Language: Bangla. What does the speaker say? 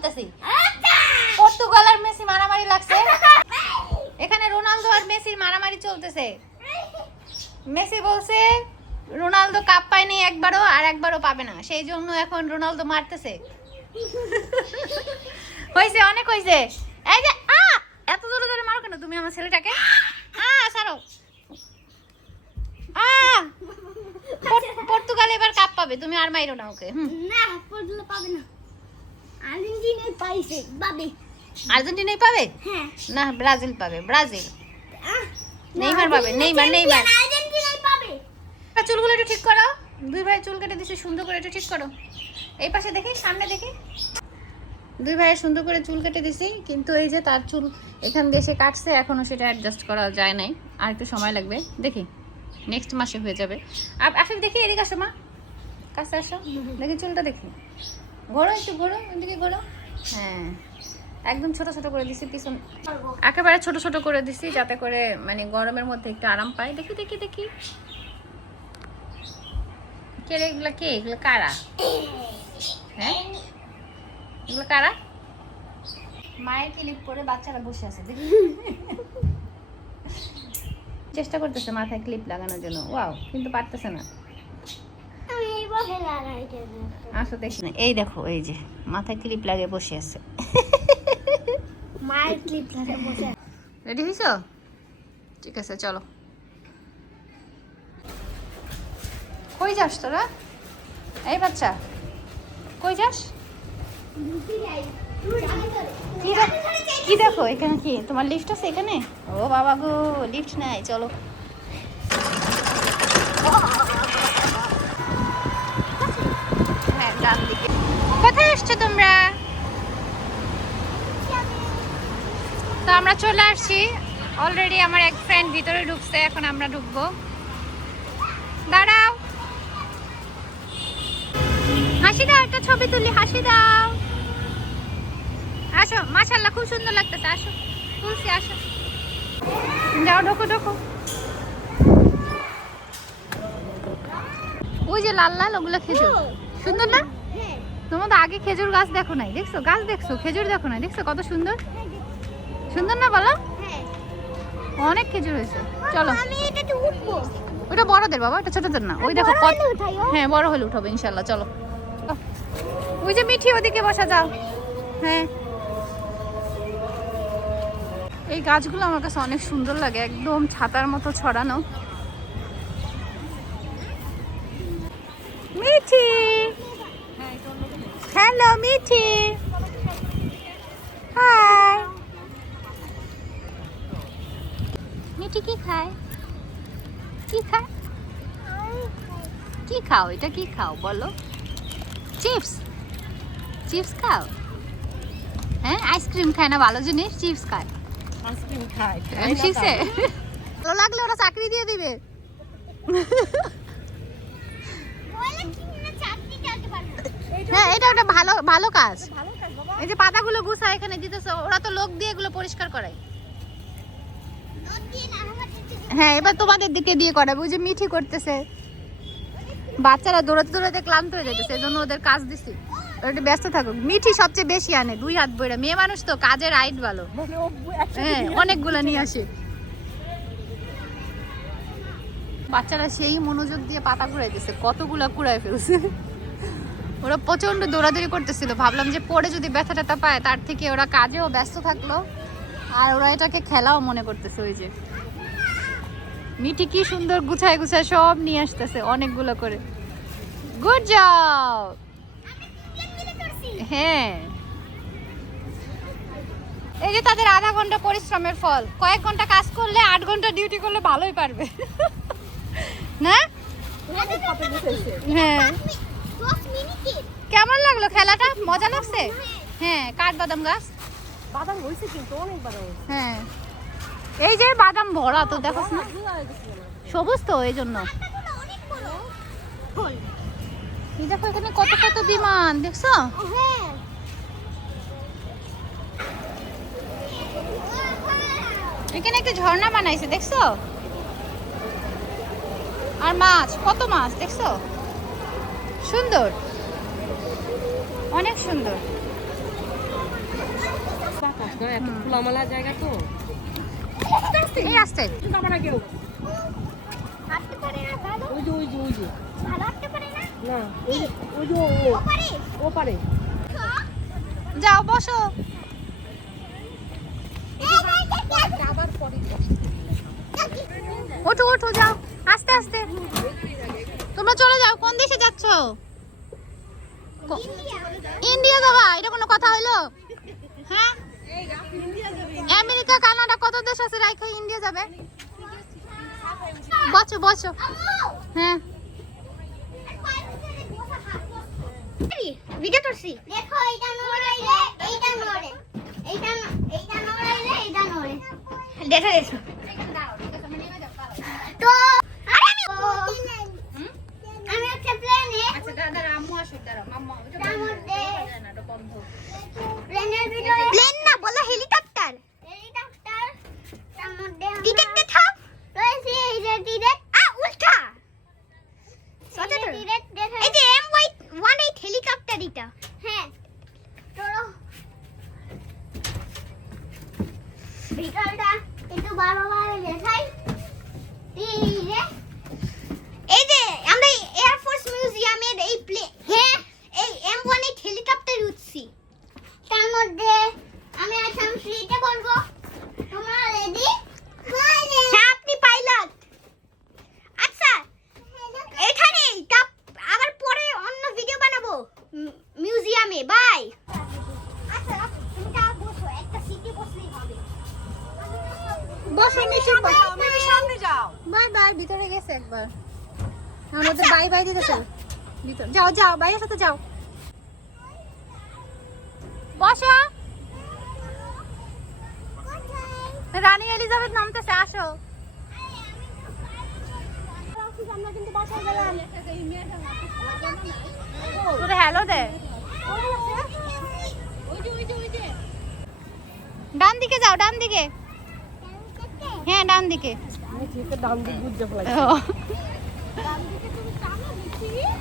বলতেছি। পর্তুগাল আর মেসি মারামারি লাগছে, এখানে রোনালদো আর মেসির মারামারি চলতেছে। মেসি বলছে রোনালদো কাপ পায়নি একবারও, আর একবারও পাবে না, সেই জন্য এখন রোনালদো মারতেছে। হয়েছে, অনেক হয়েছে। এই যে এত জোরে জোরে মারো কেন তুমি আমার ছেলেটাকে? ছাড়ো। পর্তুগাল এবার কাপ পাবে, তুমি আর মাইরো না ওকে। না, পর্তুগাল পাবে না, আর্জেন্টিনাই পাইছে পাবে। আর্জেন্টিনাই পাবে? হ্যাঁ। না, ব্রাজিল পাবে, ব্রাজিল। নেইমার পাবে, নেইমার। আর্জেন্টিনাই পাবে। চুলগুলো একটু ঠিক করো, দুই ভাই চুল কেটে দিছে, সুন্দর করে একটু ঠিক করো। এই পাশে দেখি, সামনে দেখি, দুই ভাই সুন্দর করে চুল কেটে দিছি, কিন্তু এই যে তার চুল এখান দিয়ে এসে কাটছে, এখনো সেটা অ্যাডজাস্ট করা যায় নাই, আর একটু সময় লাগবে, দেখি নেক্সট মাসে হয়ে যাবে। আর আসলে দেখি, এদিকে আসো মা, কাছে আসো, দেখি চুলটা দেখি, ঘোরো একটু, ঘোরো ওইদিকে ঘোরো। হ্যাঁ, একদম ছোট ছোট করে দিছি, পিছন একেবারে ছোট ছোট করে দিছি, যাতে করে মানে গরমের মধ্যে একটু আরাম পায়। দেখি দেখি দেখি, কে রে এগুলা? কে এগুলো? কারা? হ্যাঁ, এগুলো কারা? মায়ের ক্লিপ পরে বাচ্চারা বসে আছে, দেখি চেষ্টা করতেছে মাথায় ক্লিপ লাগানোর জন্য, ওয়াও, কিন্তু পারতেছে না। আসো দেখি না, এই দেখো, এই যে মাথায় ক্লিপ লাগিয়ে বসে আছে। মায়ের ক্লিপ লাগিয়ে বসে। রেডি হইছো? ঠিক আছে, চলো। কই যাস তোরা? এই বাচ্চা, কই যাস? কি দেখো এখানে? কি তোমার লিফট আছে এখানে? ও বাবা গো, লিফট নাই, চলো। হ্যাঁ, ডান দিকে। কোথায় আসছো তোমরা? তো আমরা চলে আসছি অলরেডি, আমার এক ফ্রেন্ড ভিতরে ঢুকছে, এখন আমরা ঢুকবো। দাঁড়াও, হাসি দাও, একটা ছবি তুলি, হাসি দাও। আসো, মাশাআল্লাহ খুব সুন্দর লাগতেছে, আসো তুলসি, আসো, যাও, ঢোকো ঢোকো। ওই যে লাল লাল, ওগুলো খেজুর, সুন্দর না? তোমার তো আগে খেজুর গাছ দেখো নাই, দেখছো? গাছ দেখছো, খেজুর দেখো নাই, দেখছো কত সুন্দর? সুন্দর না বলো? অনেক খেজুর হয়েছে, চলো। আমি এটাতে উঠবো। ওটা বড়দের বাবা, এটা ছোটদের না। ওই দেখো কত, হ্যাঁ বড় হলে উঠাবো ইনশাল্লাহ, চলো। ওই যে মিঠি, ওদিকে বসা, যাও। হ্যাঁ, এই গাছগুলো আমার কাছে অনেক সুন্দর লাগে, একদম ছাতার মতো ছড়ানো। Mithi, hello Mithi, hi. মিঠি কি খায়? কি খায়? কি খাও? এটা কি খাও বলো? চিপস? চিপস খাও? হ্যাঁ, আইসক্রিম খায় না, ভালো জিনিস, চিপস খায়। আইসক্রিম খায়, শিখছে, ভালো লাগলে ওরা চাকরি দিয়ে দিবে। হ্যাঁ, এটা একটা ভালো ভালো কাজ। এই যে পাতাগুলো গুছায় এখানে দিতেছে, ওরা তো লোক দিয়ে এগুলো পরিষ্কার করায়। হ্যাঁ, এবার তোমাদের দিকে দিয়ে করাবে। ওই যে মিঠি করতেছে, বাচ্চারা দৌড়াতে দৌড়াতে ক্লান্ত হয়ে যেতেছে, এই জন্য ওদের কাজ দিছি, ওরা ব্যস্ত থাকুক। মিঠি সবচেয়ে বেশি আনে, 2 হাত বইরা, মেয়ে মানুষ তো কাজের আইট ভালো। হ্যাঁ, অনেকগুলো নিয়ে আসে। বাচ্চারা সেই মনোযোগ দিয়ে পাতা কুড়াইতেছে, কতগুলা কুড়াই ফেলছে। ওরা প্রচন্ড দৌড়াদৌড়ি করতেছিল, ভাবলাম যে পরে যদি ব্যথা ট্যাথা পায়, তার থেকে ওরা কাজেও ব্যস্ত থাকলো, আর ওরা এটাকে খেলাও মনে করতেছে। ওই যে মিঠি কি সুন্দর গুছায় গুছায় সব নিয়ে আসতেছে, অনেকগুলো করে। Good job. হ্যাঁ, এই যে তাদের আধা ঘন্টা পরিশ্রমের ফল, কয়েক ঘন্টা কাজ করলে, 8 ঘন্টা ডিউটি করলে ভালোই পারবে না? হ্যাঁ, কেমন লাগলো খেলাটা? মজা লাগছে? হ্যাঁ, কাঠবাদাম গাছ, বাদাম হয়েছে কিন্তু অনেক বাদাম হয়েছে। হ্যাঁ, এই যে বাদাম ভরা, তো দেখো না, সবুজ তো, এই জন্য। এই দেখো এখানে কত কত বিমান, দেখছো? এখানে একটা ঝর্ণা বানাইছে, দেখছো? আর মাছ, কত মাছ, দেখছো? সুন্দর, অনেক সুন্দর। না, এত খোলামেলা জায়গা তো। এই আসতে যাবে না কেউ। হাঁটতে পারে না ভালো ওই যে। ভালো হাঁটতে পারে না না, ওই যে ও পারে ও পারে। যাও বসো। ওঠো ওঠো যাও আস্তে আস্তে। তোমরা চলে যাও। কোন দেশে যাচ্ছ? ইন্ডিয়া যাবা? এটা কোনো কথা হইলো? হ্যাঁ, আমেরিকা কানাডা কত দেশ আছে, রাইখা ইন্ডিয়া যাবে? বসো বসো। হ্যাঁ ভিডিও করছি দেখো এইটা নড়াইলে এইটা নড়ে এইটা নড়াইলে এইটা নড়ে দেখা গেছে তো আমি একটা প্লেনে আচ্ছা দাদা আম্মু আসুক, দাঁড়াও মাম্মা ওটা তার মধ্যে বন্ধ। প্লেনের ভিতরে প্লেন না বলো হেলিকপ্টার তার মধ্যে টিকেট দেখাও রয়েছে এই যে টিকেট উল্টা টিকেট দেখা এই যে MY-18 হেলিকপ্টার এটা হ্যাঁ চলো ভিতরটা একটু ভালোভাবে দেখাই এই যে আমরা এয়ার ফোর্স মিউজিয়ামের এই হ্যাঁ এই M18 হেলিকপ্টার উঠছি তার মধ্যে আমি আসাম ফ্রিতে বলবো তোমরা রেডি হ্যাঁ আপনি পাইলট আচ্ছা এখানে আবার পরে অন্য ভিডিও বানাবো মিউজিয়ামে বাই আচ্ছা তুমি তা বসো একটা সিটি বসলেই হবে বসে নিচে সামনে যাও। Bye bye. ভিতরে গেছে একবার, এখন ওদের বাই বাই দিতেছে। ভিতর যাও যাও, বাইরের সাথে যাও। বসো। রানী এলিজাবেথ নামতেছে, আসো। আমরা কিন্তু বাসায় গেলাম তোরে হ্যালো দে। ডান দিকে যাও, ডান দিকে। হ্যাঁ ডান দিকে। আমি ঠিক ডান দিক বুঝতে পারলাম। ও।